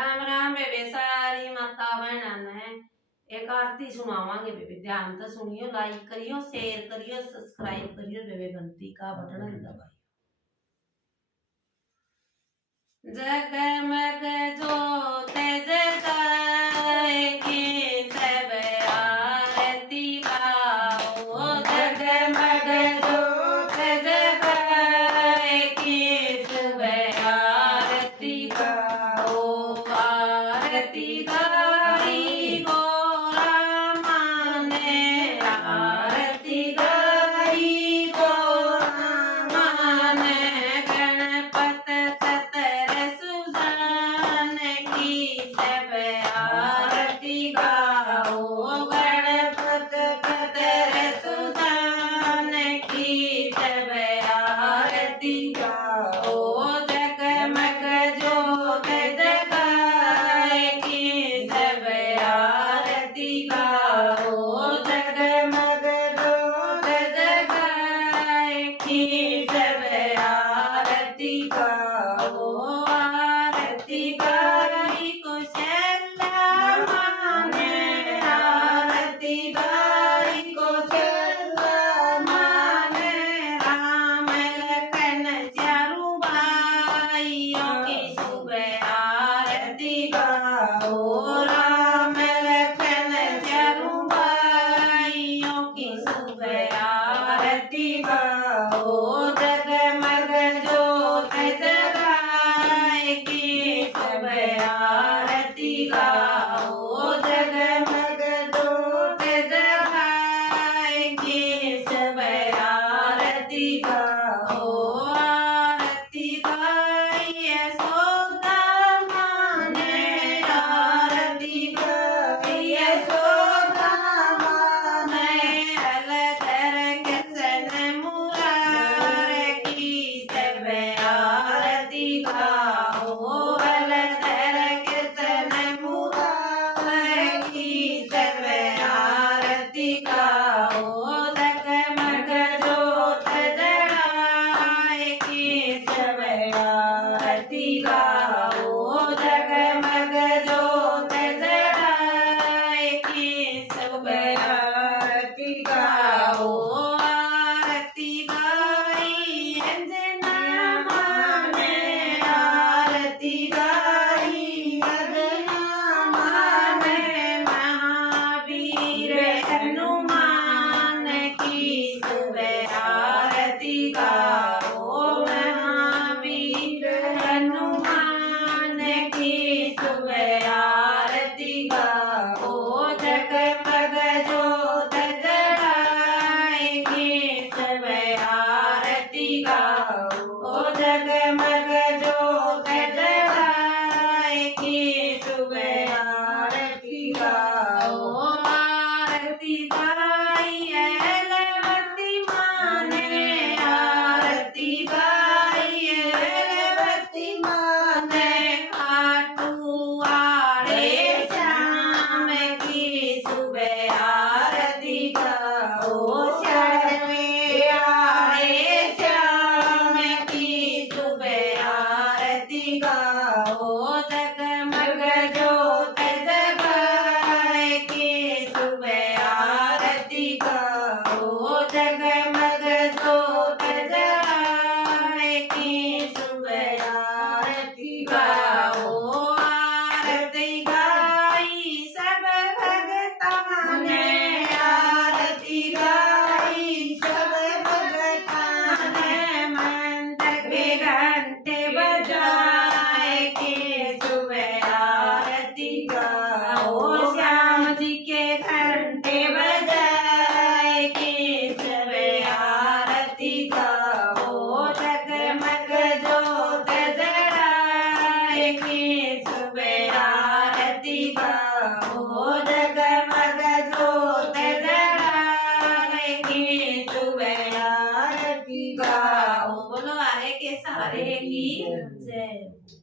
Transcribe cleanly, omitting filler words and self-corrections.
राम राम बेबे सारी माता बहना ने एक आरती सुनावांगे बेबे। ध्यान से सुनियो, लाइक करियो, शेयर करियो, सब्सक्राइब करियो बेबे, घंटी का बटन दबाइयो। जगमग जोत जगाए के सब आरती गाओ, जगमग जोत जगाए के सब आरती गाओ। आरती गाई गोरा माने, आरती गाई गोरा माने, गणपत सतर सुजान की सब आरती गाओ, गणपत सतर सुजान की सब आरती गाओ। जगमग जोत जगाए की सब आरती गाओ, जगमग जोत जगाए की सब आरती गाओ। आरती गाई कुशला माने, आरती गाई कुशला माने, राम लखन चारू भाइयों की शुभ आरती गाओ, राम लखन चारू भाइयों की शुभ आरती गाओ। जगमग जोत जगाए की सब आरती गाओ, जगमग जोत जगाए की सब आरती गाओ। आरती गाई यशोदा माने, आरती गाई यशोदा माने, अलधर कृष्ण मुरार की सब आरती गाओ, अलधर कृष्ण मुरार की सब आरती गाओ। जगमग जोत जगाए की सब आरती गाओ, जगमग जोत जगाए की सब आरती गाओ। आरती गाई अंजना माने, आरती गाई अंजना माने, महावीर हनुमान की शुभ आरती गाओ, महावीर हनुमान की शुभ आरती गाओ। जगमग जोत जगाए की सब आरती गाओ, जगमग जोत जगाए की शुभ आरती गाओ। आरती गाई एलवती माने, आरती गाई एलवती माने, खाटू आड़े श्याम की शुभ आरती गाओ, शरणवे आड़े श्याम की शुभ आरती गाओ। जगमग जोत जगाए की शुभ आरती गाओ, जगमग जोत जगाए की शुभ आरती गाओ। आरती गाई सब भगता ने, आरती गाई सब भगता ने, मंत्र के घंटे बजाए के शुभ आरती गाओ, श्याम जी के घंटे बजाए के सब आरती गाओ। जगमग जोत जगाए के शुभ आरती गाओ।